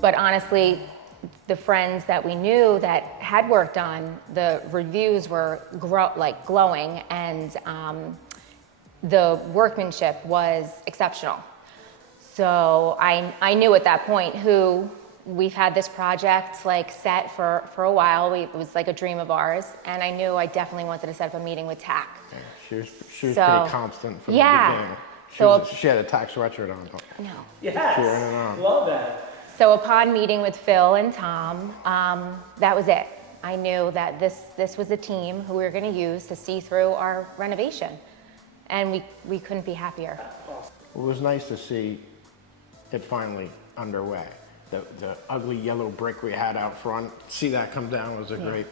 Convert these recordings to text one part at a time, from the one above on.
But honestly, the friends that we knew that had work done, the reviews were glowing, and the workmanship was exceptional. So I knew at that point who we've had this project like set for a while. It was like a dream of ours, and I knew I definitely wanted to set up a meeting with TAC. Yeah, she was pretty constant from the beginning. She had a TAC sweatshirt on. No. Yes, love that. So upon meeting with Phil and Tom, that was it. I knew that this was a team who we were going to use to see through our renovation, and we couldn't be happier. It was nice to see it finally underway. The ugly yellow brick we had out front, see that come down was a great,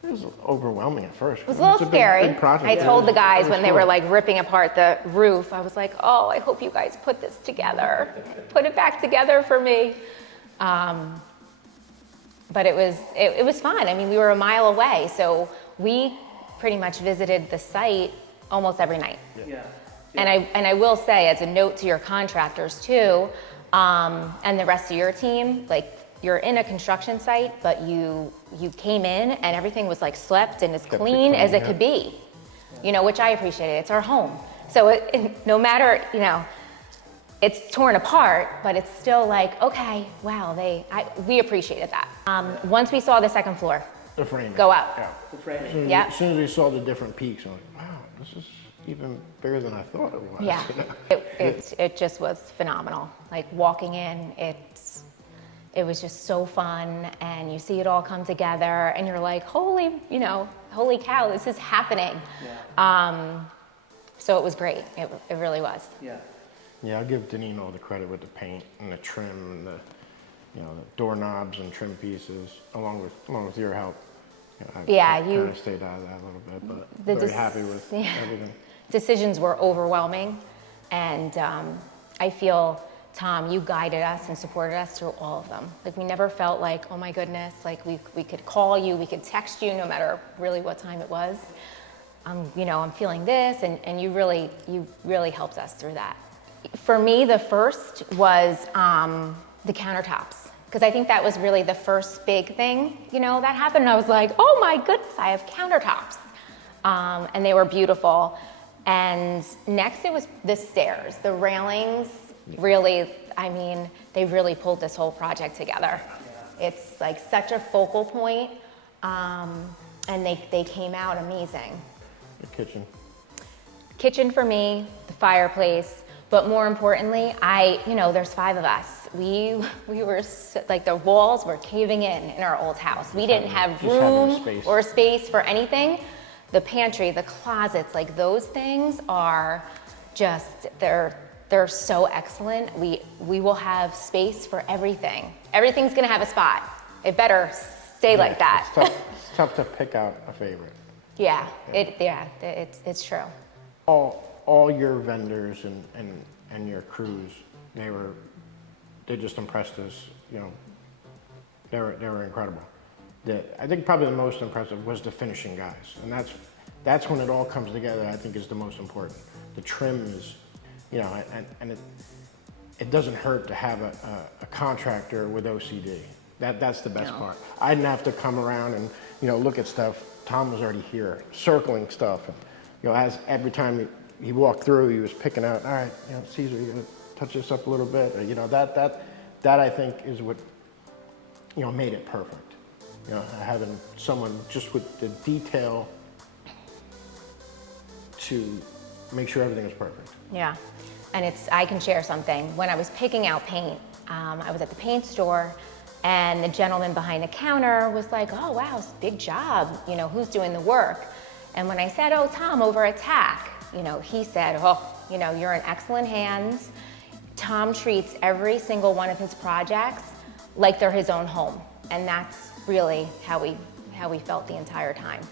it was overwhelming at first. It was a little scary. Big project. I told the guys when they were like ripping apart the roof, I was like, oh, I hope you guys put this together. Put it back together for me. But it was fun. I mean, we were a mile away, so we pretty much visited the site almost every night. Yeah. And I will say, as a note to your contractors too, and the rest of your team, like, you're in a construction site, but you came in and everything was like swept and as clean as it could be, you know, which I appreciated. It's our home. So no matter, you know, it's torn apart, but it's still like, okay, wow, we appreciated that. Once we saw the second floor, the framing. Go up. Yeah. The framing. Yeah. As soon as we saw the different peaks, I'm like, wow, this is even bigger than I thought it was. Yeah, it just was phenomenal. Like walking in, it was just so fun, and you see it all come together, and you're like, holy cow, this is happening. Yeah. So it was great. It really was. Yeah. Yeah, I'll give Deneen all the credit with the paint and the trim and the doorknobs and trim pieces, along with your help. You kind of stayed out of that a little bit, but very happy with everything. Decisions were overwhelming, and I feel, Tom, you guided us and supported us through all of them. Like, we never felt like, oh my goodness, like we could call you, we could text you, no matter really what time it was. I'm feeling this, and you really helped us through that. For me, the first was the countertops, because I think that was really the first big thing, that happened. And I was like, oh my goodness, I have countertops, and they were beautiful. And next it was the stairs, the railings. Really, I mean, they really pulled this whole project together. It's like such a focal point, and they came out amazing. The kitchen. Kitchen for me, the fireplace, but more importantly, there's 5 of us. We were like, the walls were caving in our old house. We didn't have room or space for anything. The pantry, the closets, like those things are just, they're so excellent. We will have space for everything. Everything's gonna have a spot. It better stay like that. It's tough to pick out a favorite. It's true. All your vendors and your crews, they just impressed us. They were incredible. I think probably the most impressive was the finishing guys, and that's when it all comes together. I think is the most important. The trim is, and it doesn't hurt to have a contractor with OCD. That's the best part. I didn't have to come around and look at stuff. Tom was already here, circling stuff, and as every time he walked through, he was picking out. All right, Caesar, you're gonna touch this up a little bit. Or, that I think is what made it perfect. Having someone just with the detail to make sure everything is perfect. Yeah, and I can share something. When I was picking out paint, I was at the paint store, and the gentleman behind the counter was like, oh wow, big job, who's doing the work? And when I said, oh, Tom over at TAC, he said, oh, you're in excellent hands. Tom treats every single one of his projects like they're his own home, and that's really how we felt the entire time.